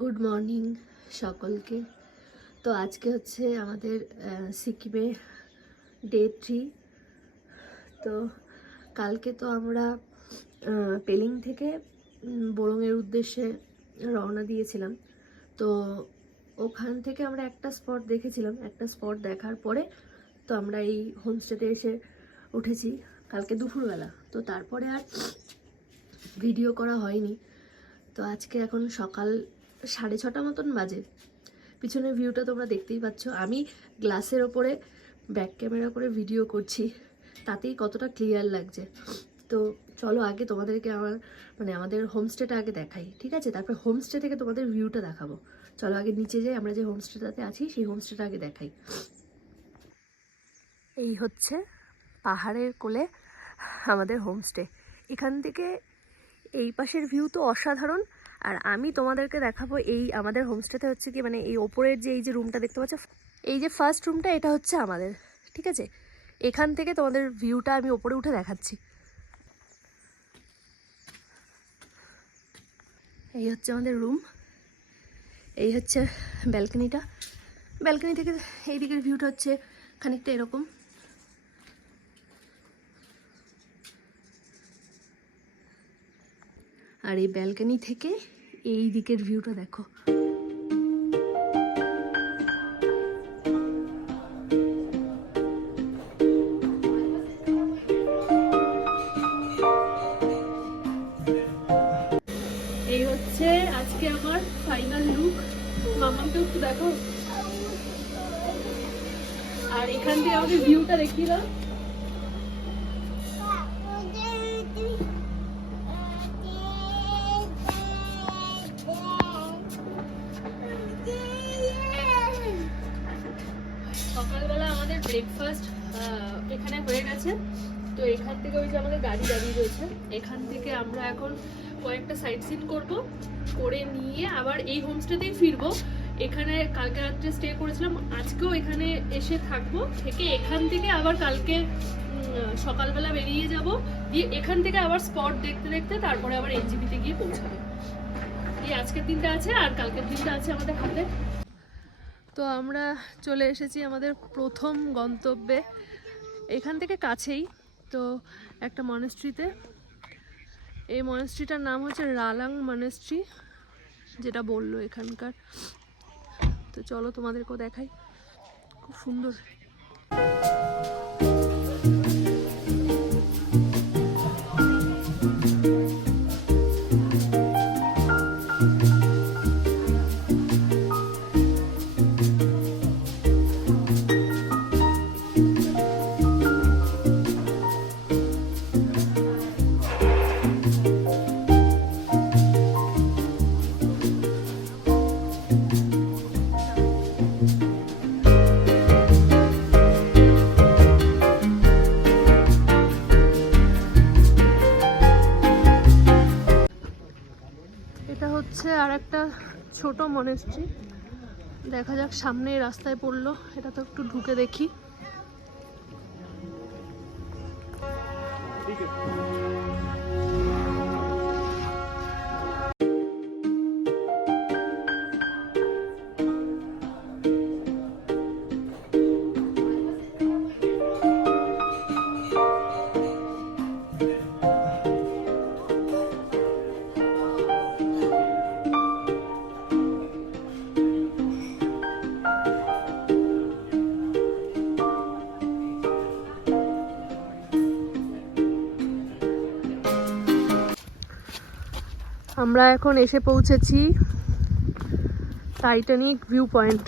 Good morning সকলকে। তো আজকে হচ্ছে আমাদের সিকিমে ডে 3। তো কালকে তো আমরা পেলিং থেকে বোরংয়ের উদ্দেশ্যে রওনা দিয়েছিলাম। তো ওখান থেকে আমরা একটা স্পট দেখেছিলাম। একটা স্পট দেখার পরে তো আমরা এই হোমস্টেতে এসে উঠেছি কালকে দুপুরবেলা। তো তারপরে আর ভিডিও করা হয়নি। তো আজকে এখন সকাল 6:30 মতন বাজে। পিছনের ভিউটা তোমরা দেখতেই পাচ্ছ। আমি গ্লাসের ওপরে ব্যাক ক্যামেরা করে ভিডিও করছি, তাতেই কতটা ক্লিয়ার লাগছে। তো চলো আগে তোমাদেরকে আমাদের হোমস্টেটা আগে দেখাই, ঠিক আছে? তারপর হোমস্টে থেকে তোমাদের ভিউটা দেখাবো। চলো আগে নিচে যাই, আমরা যে হোমস্টেটাতে আছি সেই হোমস্টেটা আগে দেখাই। এই হচ্ছে পাহাড়ের কোলে আমাদের হোমস্টে। এখান থেকে এই পাশের ভিউ তো অসাধারণ। আর আমি তোমাদেরকে দেখাবো এই আমাদের হোমস্টেতে হচ্ছে কি, মানে এই ওপরের যে এই যে রুমটা দেখতে পাচ্ছ, এই যে ফার্স্ট রুমটা, এটা হচ্ছে আমাদের, ঠিক আছে? এখান থেকে তোমাদের ভিউটা আমি ওপরে উঠে দেখাচ্ছি। এই হচ্ছে আমাদের রুম, এই হচ্ছে ব্যালকনিটা। ব্যালকনি থেকে এই দিকের ভিউটা হচ্ছে খানিকটা এরকম। আর এই ব্যালকনি থেকে এই দিকের ভিউটা দেখো। এই হচ্ছে আজকে আমার ফাইনাল লুক। মামাকে একটু দেখো। আর এখান থেকে আমাকে ভিউটা দেখিয়ে দাও। সকালবেলা আমাদের ব্রেকফাস্ট এখানে হয়ে গেছে। তো এখান থেকে ওই যে আমাদের গাড়ি দাঁড়িয়ে রয়েছে, এখান থেকে আমরা এখন কয়েকটা সাইট সিন করবো, করে নিয়ে আবার এই হোমস্টেতেই ফিরবো। এখানে কালকে রাত্রে স্টে করেছিলাম, আজকেও এখানে এসে থাকবো, থেকে এখান থেকে আবার কালকে সকালবেলা বেরিয়ে যাব, দিয়ে এখান থেকে আবার স্পট দেখতে দেখতে তারপরে আবার এনজিপিতে গিয়ে পৌঁছাবো। এই আজকের দিনটা আছে আর কালকের দিনটা আছে আমাদের হাতে। তো আমরা চলে এসেছি আমাদের প্রথম গন্তব্যে, এখান থেকে কাছেই তো একটা মনেস্ট্রিতে। এই মনেস্ট্রিটার নাম হচ্ছে রালাং মনেস্ট্রি, যেটা বললো এখানকার। তো চলো তোমাদেরকেও দেখাই, খুব সুন্দর। আর একটা ছোট মনেস্ট্রি, দেখা যাক সামনে রাস্তায় পড়লো, এটা তো একটু ঢুকে দেখি। আমরা এখন এসে পৌঁছেছি টাইটানিক ভিউ পয়েন্ট।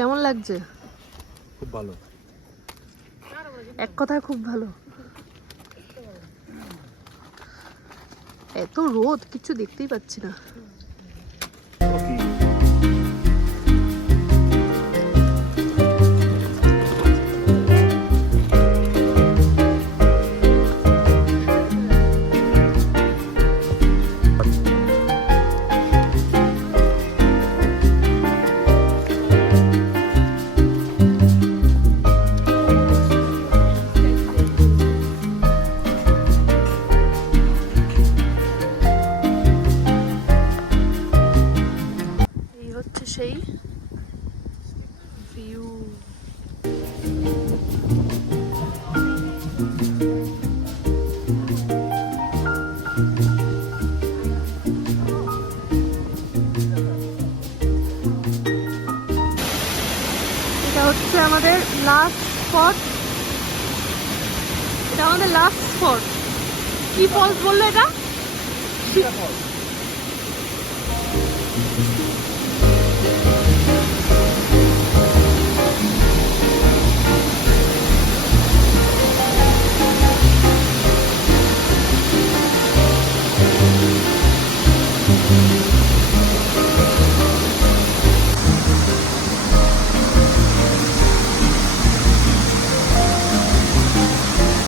কেমন লাগছে? খুব ভালো, এক কথায় খুব ভালো। এত রোদ কিছু দেখতেই পাচ্ছি না। সেই ভিউ। এটা হচ্ছে আমাদের লাস্ট স্পট। এটা আমাদের লাস্ট স্পট। কি ফলস বললো এটা?